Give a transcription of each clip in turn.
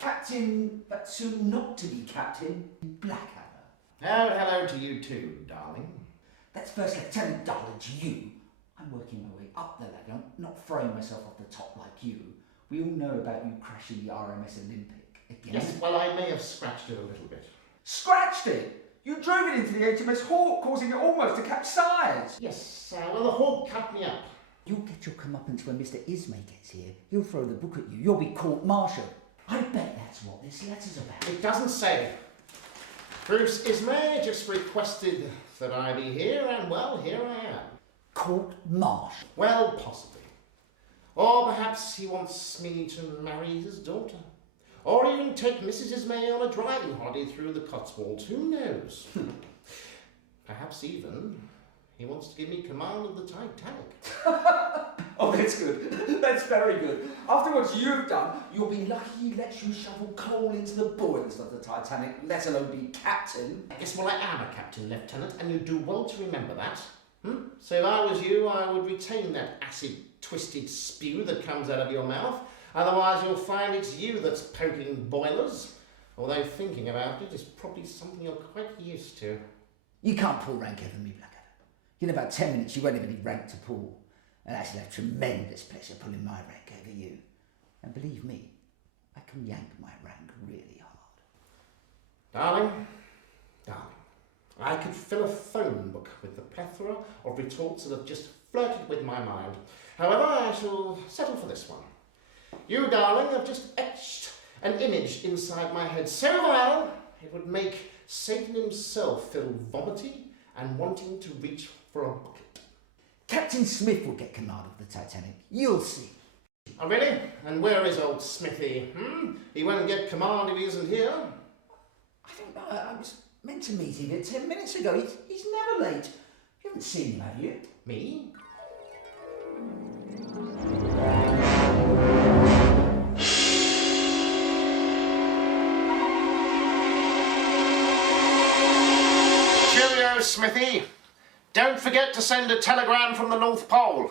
Captain, but soon not to be Captain Blackadder. Oh, hello to you too, darling. That's First Lieutenant, darling, to you. I'm working my way up the ladder, not throwing myself off the top like you. We all know about you crashing the RMS Olympic again. Yes, well, I may have scratched it a little bit. Scratched it? You drove it into the HMS Hawk, causing it almost to capsize. Yes, well, the Hawk cut me up. You'll get your comeuppance when Mr. Ismay gets here. He'll throw the book at you. You'll be court-martialed. I bet that's what this letter's about. It doesn't say. Bruce Ismay just requested that I be here, and well, here I am. Court-martial? Well, possibly. Or perhaps he wants me to marry his daughter. Or even take Mrs. Ismay on a driving holiday through the Cotswolds. Who knows? Perhaps even he wants to give me command of the Titanic. Oh, that's good. That's very good. After what you've done, you'll be lucky he lets you shovel coal into the boilers of the Titanic, let alone be captain. Yes, well, I am a captain, Lieutenant, and you do well to remember that. So if I was you, I would retain that acid-twisted spew that comes out of your mouth. Otherwise, you'll find it's you that's poking boilers. Although thinking about it is probably something you're quite used to. You can't pull rank over me, Blackadder. In about 10 minutes, you won't have any rank to pull. And I shall have tremendous pleasure pulling my rank over you. And believe me, I can yank my rank really hard. Darling, I could fill a phone book with the plethora of retorts that have just flirted with my mind. However, I shall settle for this one. You, darling, have just etched an image inside my head so vile it would make Satan himself feel vomity and wanting to reach for a bucket. Captain Smith will get command of the Titanic. You'll see. Oh, really? And where is old Smithy? He won't get command if he isn't here. I don't know. I was meant to meet him here 10 minutes ago. He's never late. You haven't seen him, have you? Me? Cheerio, Smithy. Don't forget to send a telegram from the North Pole.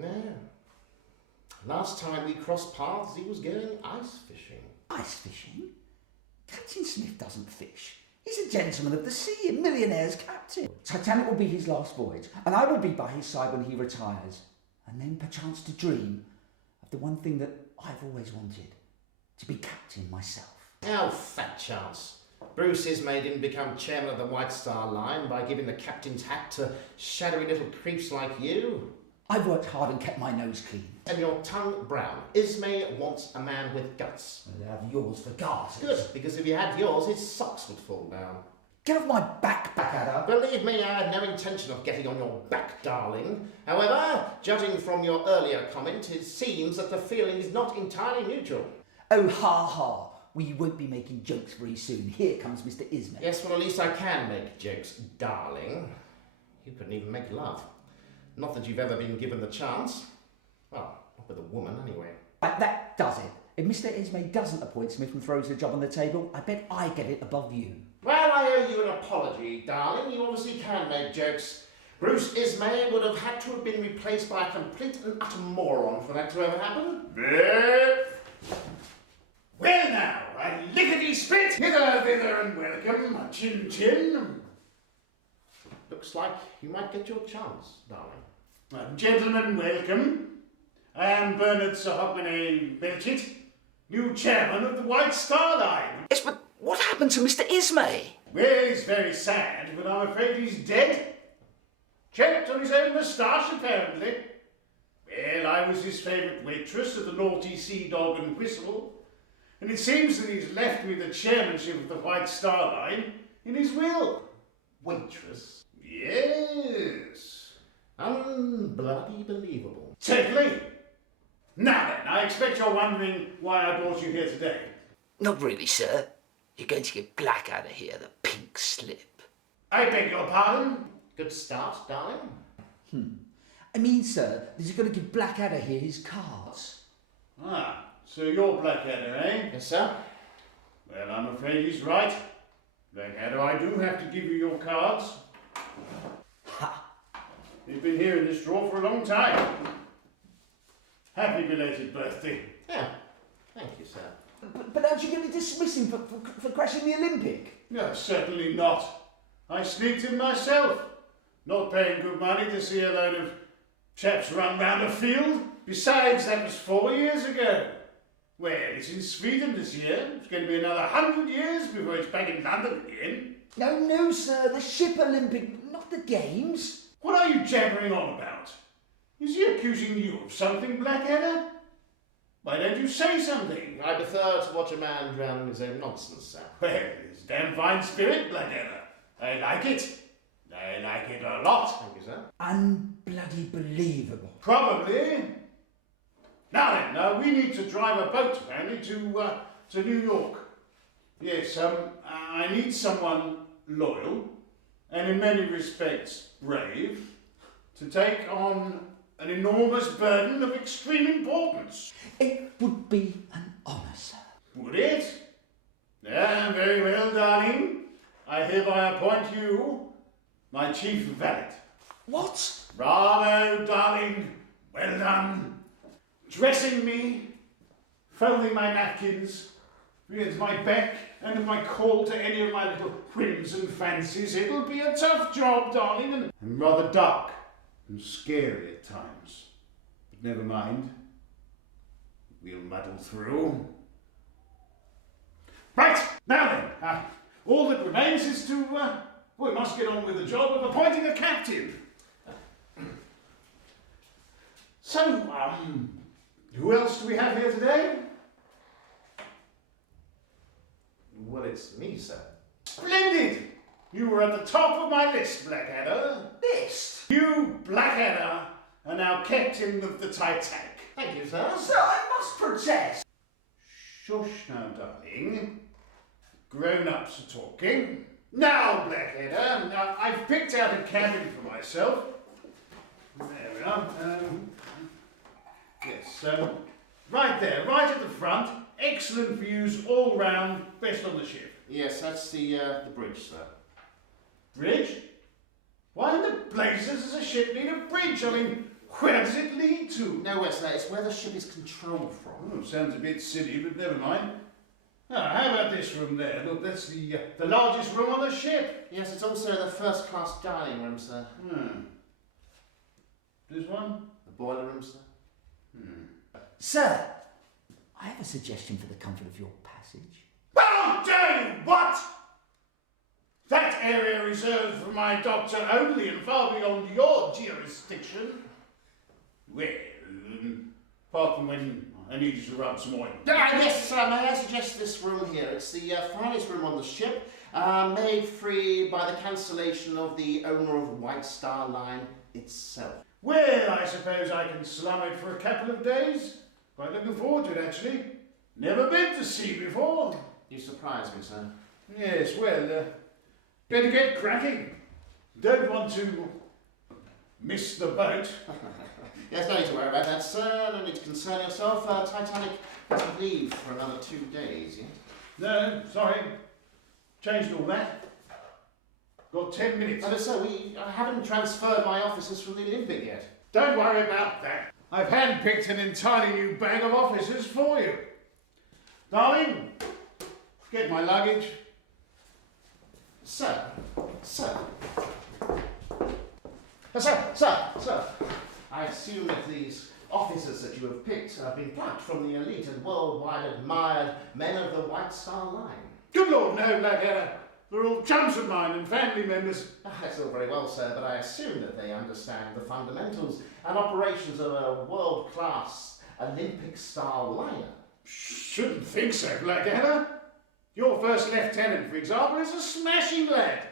No. Last time we crossed paths, he was going ice fishing. Ice fishing? Captain Smith doesn't fish. He's a gentleman of the sea, a millionaire's captain. Titanic will be his last voyage, and I will be by his side when he retires. And then perchance to dream of the one thing that I've always wanted, to be captain myself. Oh, fat chance. Bruce Ismay didn't become chairman of the White Star Line by giving the captain's hat to shadowy little creeps like you. I've worked hard and kept my nose clean. And your tongue brown. Ismay wants a man with guts. I'll have yours for garters. Good, because if you had yours, his socks would fall down. Get off my back, Blackadder. Believe me, I had no intention of getting on your back, darling. However, judging from your earlier comment, it seems that the feeling is not entirely mutual. Oh, ha ha. We won't be making jokes very soon. Here comes Mr. Ismay. Yes, well, at least I can make jokes, darling. You couldn't even make love. Not that you've ever been given the chance. Well, not with a woman, anyway. That does it. If Mr. Ismay doesn't appoint Smith and throws the job on the table, I bet I get it above you. Well, I owe you an apology, darling. You obviously can make jokes. Bruce Ismay would have had to have been replaced by a complete and utter moron for that to ever happen. Well now, a lickety-split, hither, thither, and welcome, chin-chin. Looks like you might get your chance, darling. Gentlemen, welcome. I am Bernard Sir Hogmanay Melchett, new chairman of the White Star Line. Yes, but what happened to Mr. Ismay? Well, it's very sad, but I'm afraid he's dead. Checked on his own moustache, apparently. Well, I was his favourite waitress at the Naughty Sea Dog and Whistle, and it seems that he's left me the chairmanship of the White Star Line in his will. Waitress? Yes. Unbloody believable. Totally. Now then, I expect you're wondering why I brought you here today. Not really, sir. You're going to give Blackadder here the pink slip. I beg your pardon? Good start, darling. I mean, sir, that you're going to give Blackadder here his cards. Ah, so you're Blackadder, eh? Yes, sir. Well, I'm afraid he's right. Blackadder, I do have to give you your cards. Ha! They've been here in this drawer for a long time. Happy belated birthday. Yeah. Thank you, sir. But aren't you going to dismiss him for crashing the Olympic? No, certainly not. I sneaked in myself. Not paying good money to see a load of chaps run round a field. Besides, that was 4 years ago. Well, it's in Sweden this year. It's going to be another 100 years before it's back in London again. No, sir, the ship Olympic, not the games. What are you jabbering on about? Is he accusing you of something, Blackadder? Why don't you say something? I prefer to watch a man drown in his own nonsense, sir. Well, it's a damn fine spirit, Blackadder. I like it. I like it a lot. Thank you, sir. Unbloody believable. Probably. Now then, we need to drive a boat, apparently, to New York. Yes, I need someone loyal and in many respects brave to take on an enormous burden of extreme importance. It would be an honour, sir. Would it? Yeah, very well, darling. I hereby appoint you my chief valet. What? Bravo, darling. Well done. Dressing me, folding my napkins, with my beck and at my call to any of my little whims and fancies. It'll be a tough job, darling, and rather dark and scary at times. But never mind. We'll muddle through. Right, now then, all that remains is to, we must get on with the job of appointing a captain. So, who else do we have here today? Well, it's me, sir. Splendid! You were at the top of my list, Blackadder. List? You, Blackadder, are now captain of the Titanic. Thank you, sir. Sir, I must protest. Shush now, darling. Grown-ups are talking. Now, Blackadder, now I've picked out a cabin for myself. There we are. Yes, right there, right at the front. Excellent views all round, best on the ship. Yes, that's the bridge, sir. Bridge? Why in the blazes does a ship need a bridge? I mean, where does it lead to? No, sir, it's where the ship is controlled from. Oh, sounds a bit silly, but never mind. How about this room there? Look, that's the largest room on the ship. Yes, it's also the first-class dining room, sir. This one? The boiler room, sir. Sir, I have a suggestion for the comfort of your passage. How dare you! What? That area reserved for my doctor only and far beyond your jurisdiction. Well, apart from when I need you to rub some oil. Yes, sir, may I suggest this room here? It's the finest room on the ship, made free by the cancellation of the owner of White Star Line itself. Well, I suppose I can slum it for a couple of days. Quite looking forward to it, actually. Never been to sea before. You surprise me, sir. Yes, well, better get cracking. Don't want to miss the boat. Yes, no need to worry about that, sir. No need to concern yourself. Titanic doesn't leave for another 2 days yet. No, sorry. Changed all that. Got 10 minutes. But sir, I haven't transferred my officers from the Olympic yet. Don't worry about that. I've handpicked an entirely new bag of officers for you. Darling, get my luggage. Sir. Sir, I assume that these officers that you have picked have been plucked from the elite and worldwide admired men of the White Star Line. Good Lord, no, Blackadder. They're all chums of mine and family members. That's all very well, sir, but I assume that they understand the fundamentals and operations of a world-class Olympic-style liner. Shouldn't think so, Blackadder. Your first lieutenant, for example, is a smashing lad.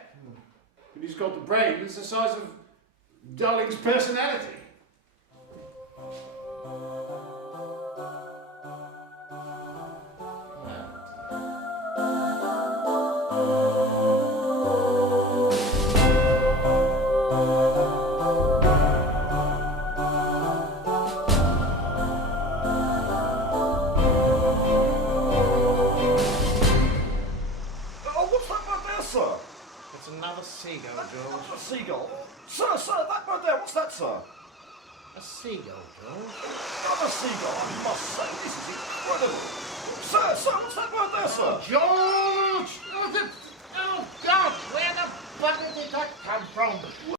But he's got the brains the size of Darling's personality. Another seagull, George. A seagull? Sir, that bird there, what's that, sir? A seagull, George. Another seagull, I must say, this is incredible. Sir, what's that bird there, sir? George!